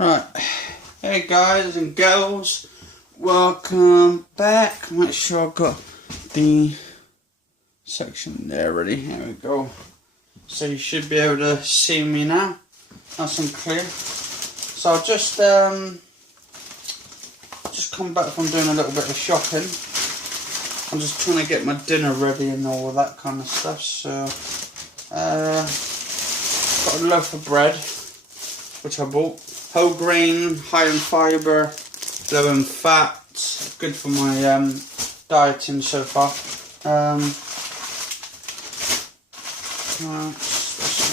Right, hey guys and girls, welcome back. Make sure I've got the section there ready. Here we go. So you should be able to see me now, nice and clear. So I'll just come back from doing a little bit of shopping. I'm just trying to get my dinner ready and all that kind of stuff. So got a loaf of bread, which I bought. Whole grain, high in fibre, low in fat, good for my dieting so far.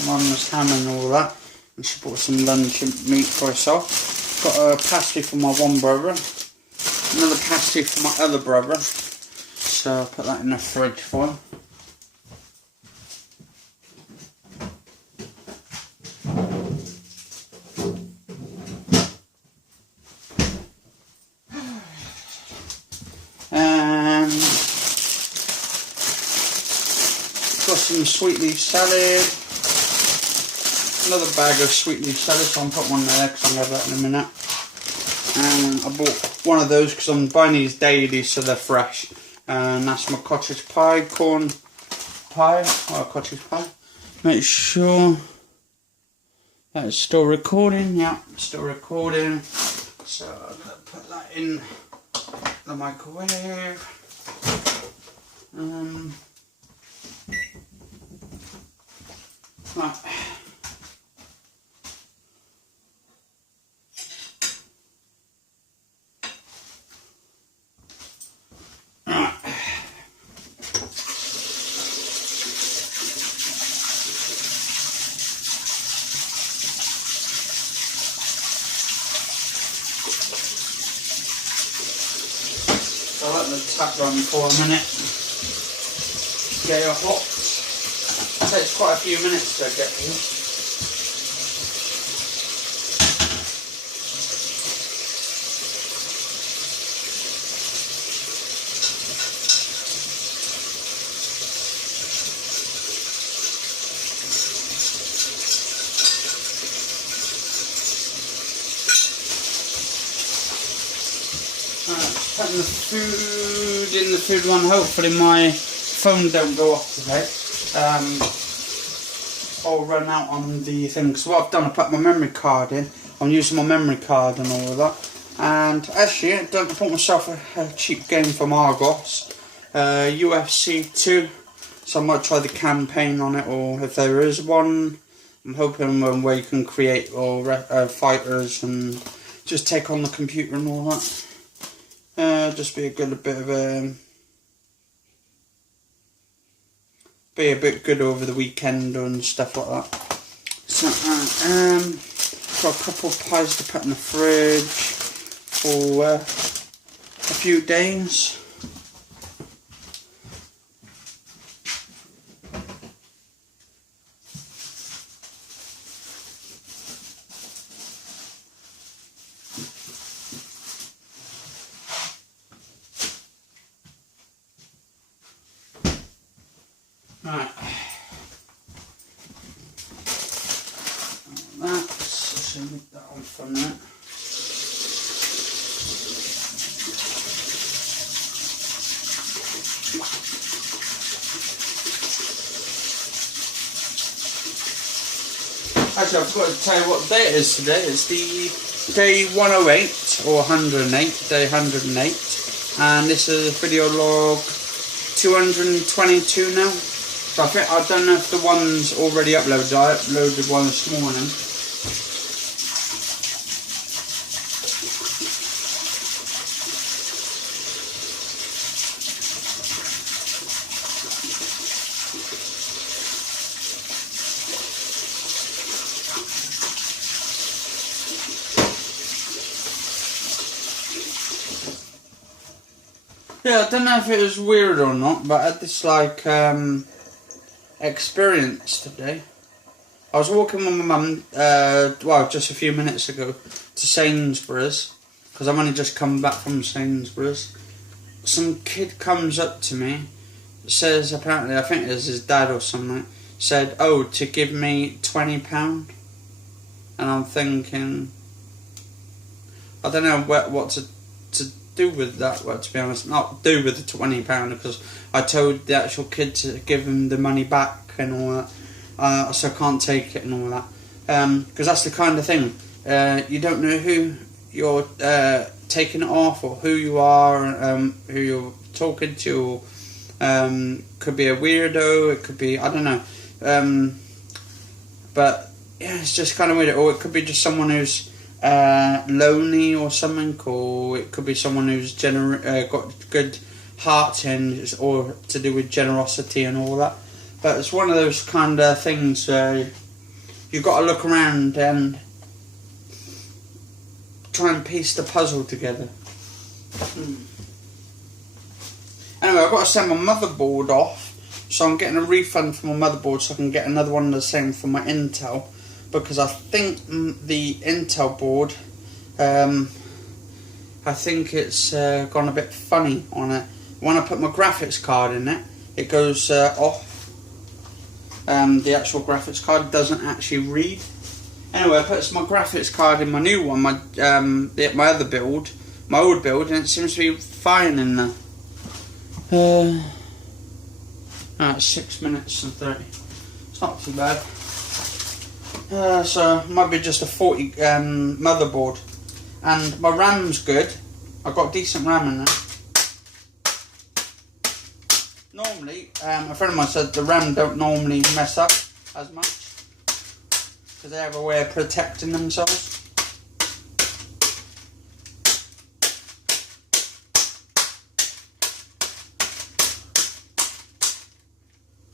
Mum was ham and all that, and she bought some lunch meat for herself. Got a pasty for my one brother, another pasty for my other brother, so I'll put that in the fridge for him. Got some sweet leaf salad, another bag of sweet leaf salad, so I'll put one there because I'll have that in a minute. And I bought one of those because I'm buying these daily so they're fresh. And that's my cottage pie, corn pie, or cottage pie. Make sure that it's still recording. Yeah, it's still recording. So I'm going to put that in the microwave. Right. So I'll let the tap run for a minute. Get it hot. It takes quite a few minutes to get here. Putting the food in the food one. Hopefully my phone don't go off today. I'll run out on the thing. So what I've done, I put my memory card in. I'm using my memory card and all of that. And actually, I bought myself a cheap game from Argos, UFC 2. So I might try the campaign on it, or if there is one, I'm hoping one where you can create or fighters and just take on the computer and all that. Just be a bit good over the weekend and stuff like that. So got a couple of pies to put in the fridge for a few days. Right, let's leave that on for a minute. Actually, I've got to tell you what day it is today. It's the day 108 or 108, day 108, and this is video log 222 now. So I don't know if the one's already uploaded. I uploaded one this morning. Yeah, I don't know if it was weird or not, but I had this experience today. I was walking with my mum, well, just a few minutes ago, to Sainsbury's, because I've only just come back from Sainsbury's. Some kid comes up to me, says, apparently, I think it was his dad or something, said, oh, to give me £20. And I'm thinking, I don't know what to do with that. Well, to be honest, not do with the £20 because I told the actual kid to give him the money back and all that. So I can't take it and all that. Because that's the kind of thing. You don't know who you're taking it off or who you are, who you're talking to. Could be a weirdo. It could be, I don't know. But yeah, it's just kind of weird. Or it could be just someone who's lonely or something, or it could be someone who's got good heart and or to do with generosity and all that. But it's one of those kind of things you've got to look around and try and piece the puzzle together. Anyway, I've got to send my motherboard off, so I'm getting a refund for my motherboard so I can get another one of the same for my Intel. Because I think the Intel board, I think it's gone a bit funny on it. When I put my graphics card in it, it goes off. The actual graphics card doesn't actually read. Anyway, I put my graphics card in my new one, my other build, my old build, and it seems to be fine in there. It's 6 minutes and 30. It's not too bad. So it might be just a 40 motherboard, and my RAM's good. I've got decent RAM in there. Normally, a friend of mine said the RAM don't normally mess up as much because they have a way of protecting themselves.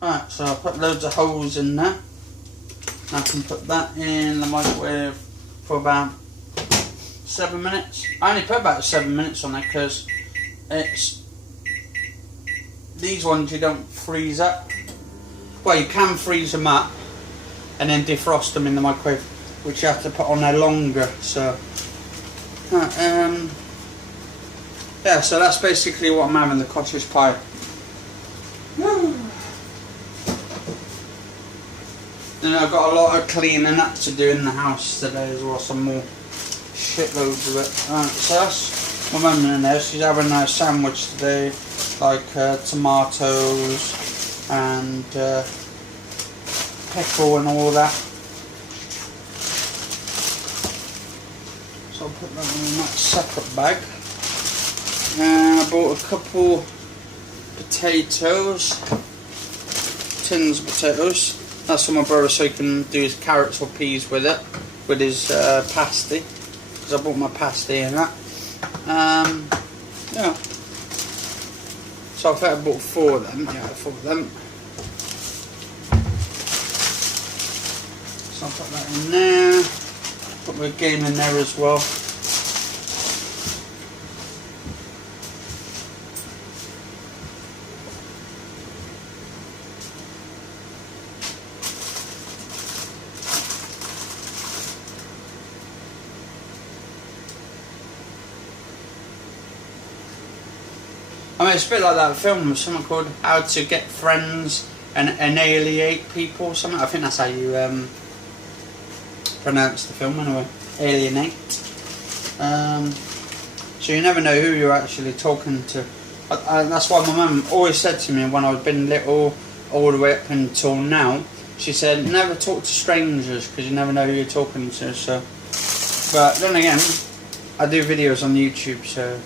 Alright, so I put loads of holes in there. I can put that in the microwave for about 7 minutes. I only put about 7 minutes on it because it's these ones you don't freeze up. Well, you can freeze them up and then defrost them in the microwave, which you have to put on there longer. So yeah, so that's basically what I'm having, the cottage pie. And I've got a lot of cleaning up to do in the house today as well, some more shitloads of it. So that's my mum in there. She's having a sandwich today, like tomatoes and pickle and all that. So I'll put that in that separate bag. And I bought a couple potatoes, tins of potatoes. That's for my brother so he can do his carrots or peas with it, with his pasty, because I bought my pasty in that. Yeah. So I think I bought 4 of them. Yeah, 4 of them. So I'll put that in there. Put my game in there as well. I mean, it's a bit like that film, something called How to Get Friends and Annihilate People, something. I think that's how you pronounce the film anyway. Alienate. So you never know who you're actually talking to. That's why my mum always said to me when I've been little, all the way up until now, she said, never talk to strangers because you never know who you're talking to. So, but then again, I do videos on YouTube, so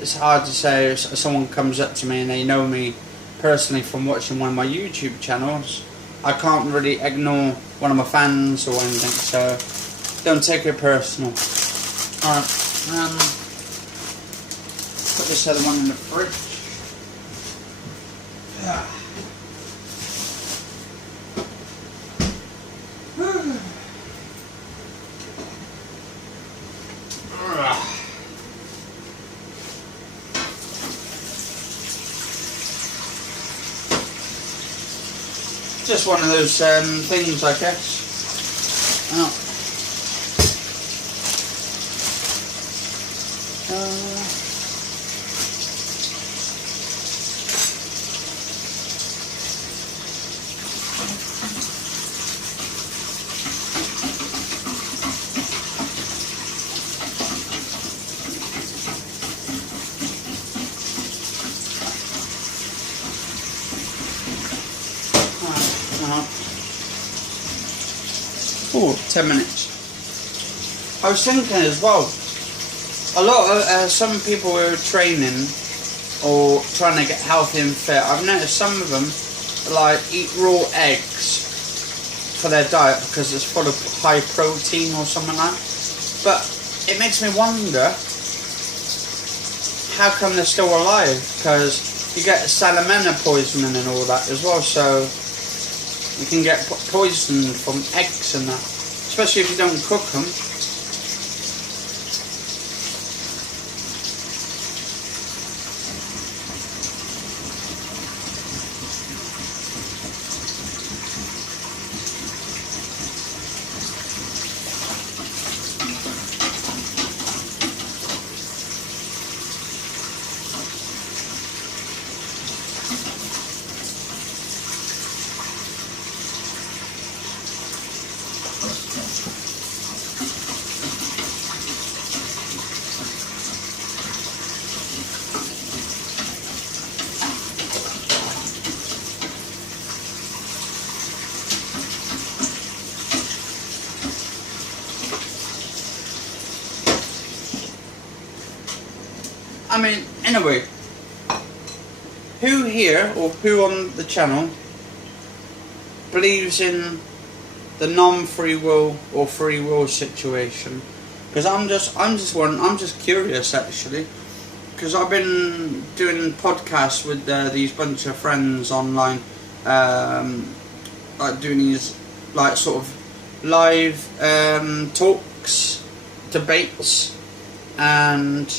it's hard to say if someone comes up to me and they know me personally from watching one of my YouTube channels. I can't really ignore one of my fans or anything, so don't take it personal. Alright, put this other one in the fridge. Yeah. Just one of those things, I guess. Oh. up. Oh, 10 minutes. I was thinking as well, a lot of some people who are training or trying to get healthy and fit, I've noticed some of them like eat raw eggs for their diet because it's full of high protein or something like that. But it makes me wonder, how come they're still alive? Because you get salmonella poisoning and all that as well, so you can get poisoned from eggs and that, especially if you don't cook them. I mean, anyway, who here or who on the channel believes in the non-free will or free will situation? Because I'm just curious actually, because I've been doing podcasts with these bunch of friends online, like doing these like sort of live talks, debates, and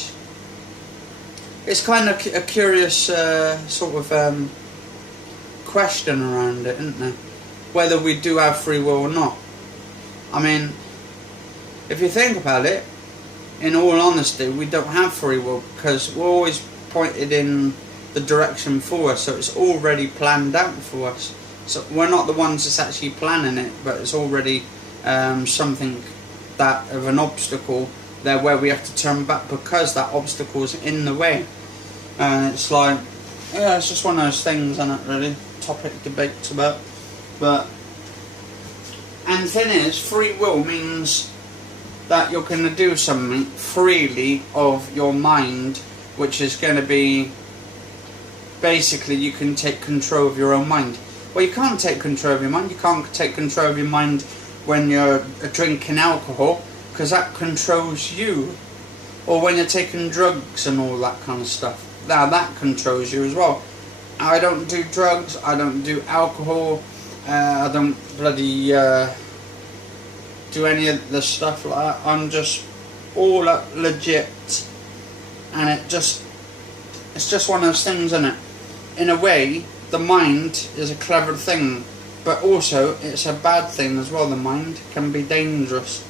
it's kind of a curious sort of question around it, isn't there? Whether we do have free will or not. I mean, if you think about it, in all honesty, we don't have free will because we're always pointed in the direction for us, so it's already planned out for us. So we're not the ones that's actually planning it, but it's already something that of an obstacle there where we have to turn back because that obstacle is in the way. And it's like, yeah, it's just one of those things, isn't it, really? Topic debates about. But, and the thing is, free will means that you're going to do something freely of your mind, which is going to be, basically you can take control of your own mind. Well, you can't take control of your mind. You can't take control of your mind when you're drinking alcohol, because that controls you. Or when you're taking drugs and all that kind of stuff. Now that controls you as well. I don't do drugs, I don't do alcohol, I don't bloody do any of the stuff like that. I'm just all up legit, and it's just one of those things, isn't it? In a way, the mind is a clever thing, but also it's a bad thing as well. The mind can be dangerous.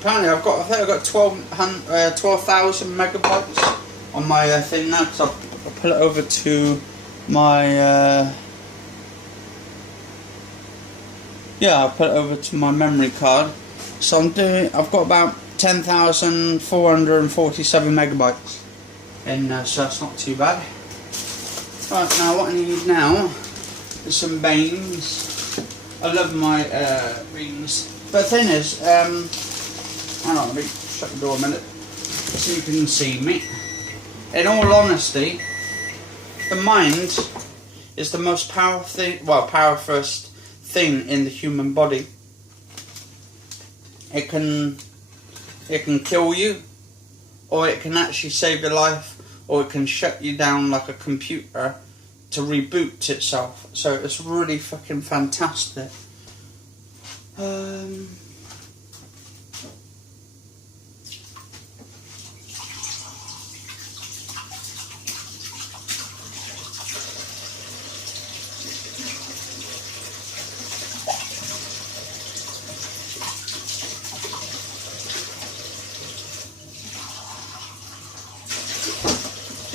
Apparently I think I've got 12,000 megabytes on my thing now, because I'll put it over to my I'll put it over to my memory card. So I've got about 10,447 megabytes in so that's not too bad. Right, now what I need now is some beans. I love my beans. But the thing is, hang on, let me shut the door a minute so you can see me. In all honesty, the mind is the most powerful thing in the human body. It can kill you, or it can actually save your life, or it can shut you down like a computer to reboot itself. So it's really fucking fantastic.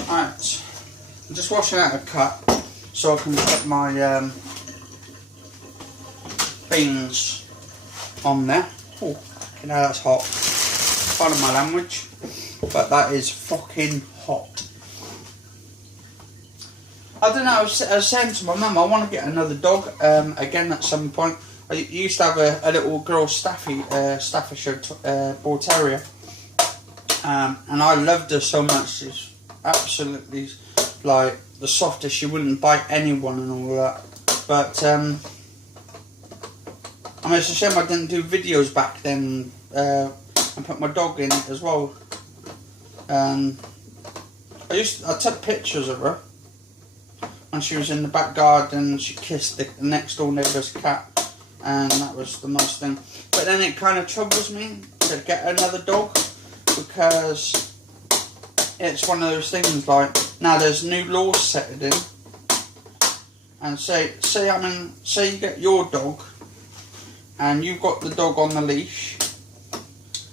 Alright, I'm just washing out a cup so I can put my beans on there. Oh, you know that's hot. Pardon my language, but that is fucking hot. I don't know, I was saying to my mum, I want to get another dog, again at some point. I used to have a little girl Staffordshire Bull Terrier, and I loved her so much. She's absolutely, like, the softest, she wouldn't bite anyone and all that. But, I mean, it's a shame I didn't do videos back then, and put my dog in it as well. I took pictures of her when she was in the back garden. She kissed the next door neighbour's cat, and that was the most thing. But then it kind of troubles me to get another dog, because it's one of those things, like, now there's new laws set in, and say you get your dog and you've got the dog on the leash,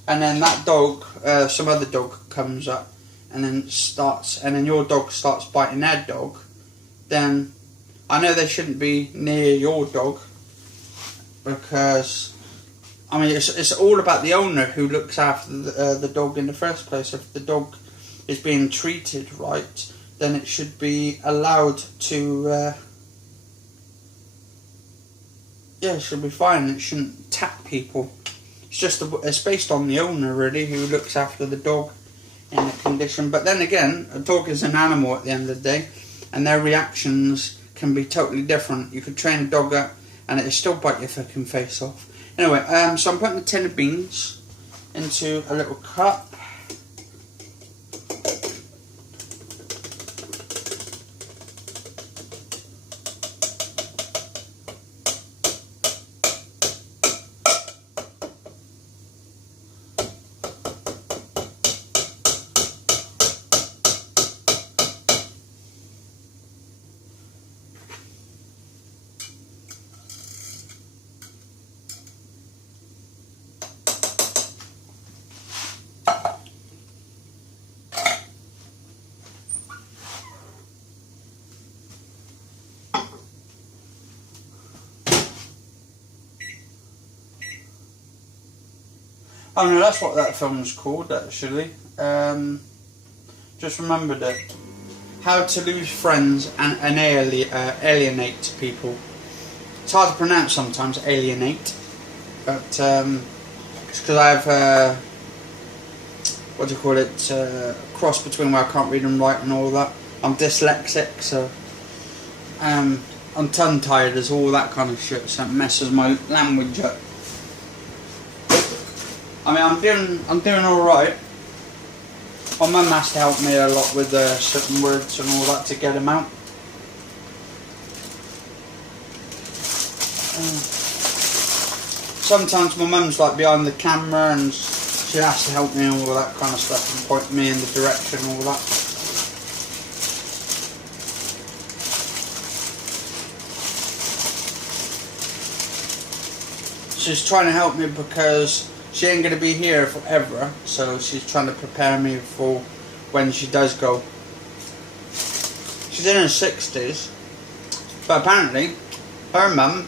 and then that dog, some other dog comes up and then your dog starts biting their dog, then I know they shouldn't be near your dog, because I mean it's all about the owner who looks after the dog in the first place. If the dog is being treated right, then it should be allowed to it should be fine. It shouldn't tap people. It's based on the owner, really, who looks after the dog in the condition. But then again, a dog is an animal at the end of the day, and their reactions can be totally different. You could train a dog up and it'll still bite your fucking face off. Anyway, so I'm putting a tin of beans into a little cup. Oh no, that's what that film's called, actually. Just remembered it. How to Lose Friends and Alienate People. It's hard to pronounce sometimes, alienate. But it's because I have, what do you call it, a cross between where I can't read and write and all that. I'm dyslexic, so I'm tongue-tied, there's all that kind of shit, so it messes my language up. I mean, I'm doing all right. My mum has to help me a lot with certain words and all that to get them out. Sometimes my mum's like behind the camera and she has to help me and all that kind of stuff and point me in the direction and all that. She's trying to help me because she ain't going to be here forever, so she's trying to prepare me for when she does go. She's in her 60s, but apparently her mum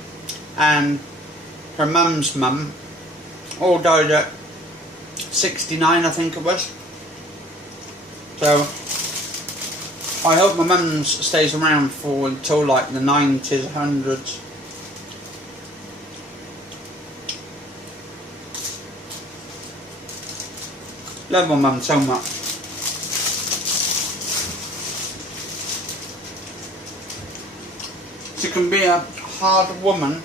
and her mum's mum all died at 69, I think it was. So I hope my mum stays around for until like the 90s, 100s. Love my mum so much. She can be a hard woman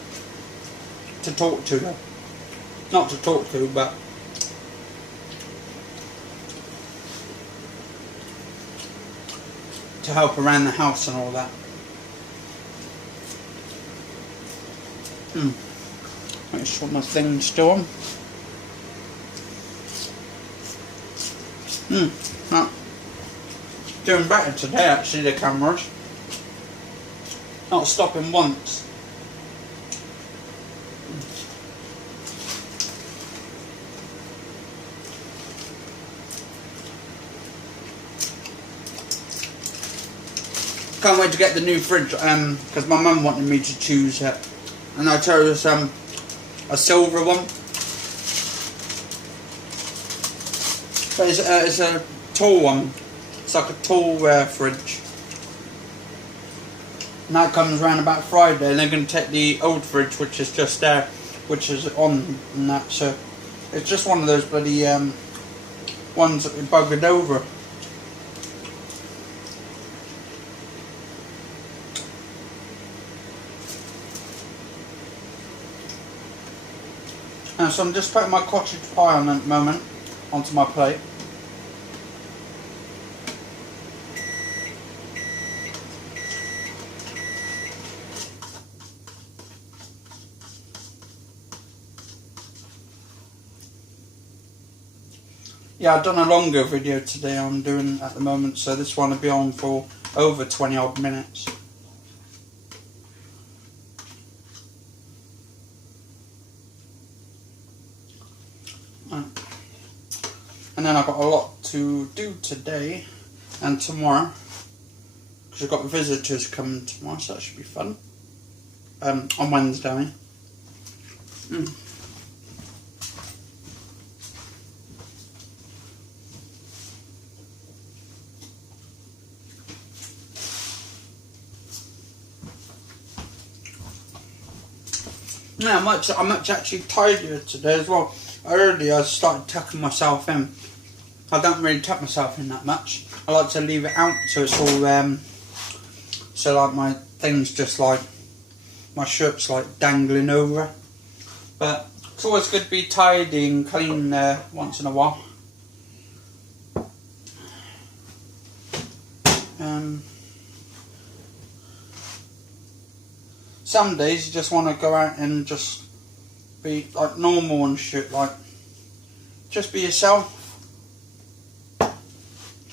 to talk to, though. Not to talk to, but to help around the house and all that. Make sure my thing's still on. Doing better today, actually, the cameras. Not stopping once. Can't wait to get the new fridge, because my mum wanted me to choose it. And I chose a silver one. But it's a tall one. It's like a tall fridge. And that comes around about Friday, and they're going to take the old fridge, which is just there, which is on and that. So it's just one of those bloody ones that we buggered over. And so I'm just putting my cottage pie on at the moment onto my plate. Yeah, I've done a longer video today I'm doing at the moment, so this one will be on for over 20 odd minutes. And then I've got a lot to do today and tomorrow, because I've got visitors coming tomorrow, so that should be fun. On Wednesday, I mean. Yeah, I'm much actually tidier today as well. Earlier I started tucking myself in. I don't really tuck myself in that much. I like to leave it out so it's all so like my things just like my shirt's like dangling over. But it's always good to be tidy and clean once in a while. Some days you just want to go out and just be like normal and shit, like just be yourself.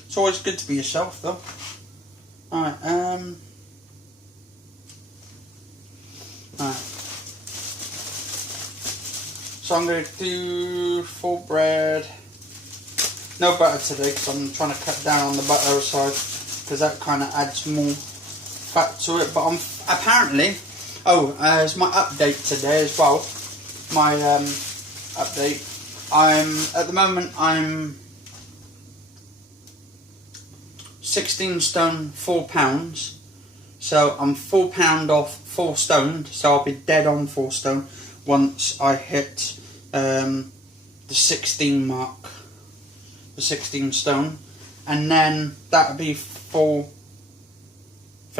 It's always good to be yourself though. Alright, alright. So I'm going to do full bread. No butter today because I'm trying to cut down on the butter side, because that kind of adds more fat to it. But I'm apparently, it's my update today as well. My update. At the moment I'm 16 stone 4 pounds, so I'm 4 pound off 4 stone, so I'll be dead on 4 stone once I hit the 16 mark, the 16 stone, and then that'll be for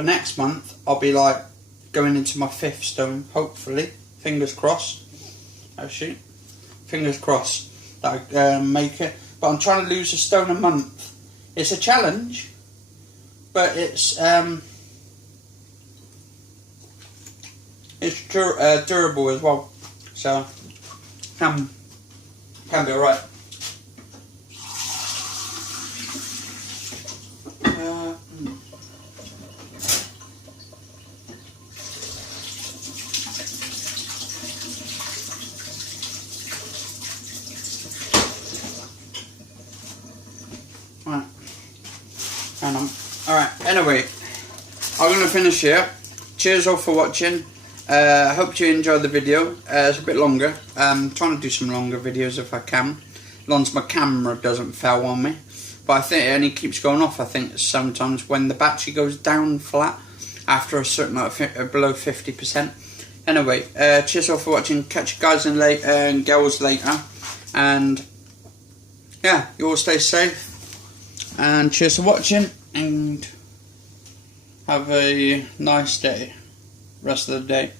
next month. I'll be like going into my 5th stone, hopefully, fingers crossed. Oh shoot, fingers crossed that I make it. But I'm trying to lose a stone a month. It's a challenge, but it's durable as well, so can be alright. Alright, anyway, I'm going to finish here. Cheers all for watching. I hope you enjoyed the video. It's a bit longer. I'm trying to do some longer videos if I can, as long as my camera doesn't fail on me. But I think it only keeps going off. I think sometimes when the battery goes down flat after a certain below 50%. Anyway, cheers all for watching. Catch you guys and girls later. And yeah, you all stay safe. And cheers for watching. And have a nice day, rest of the day.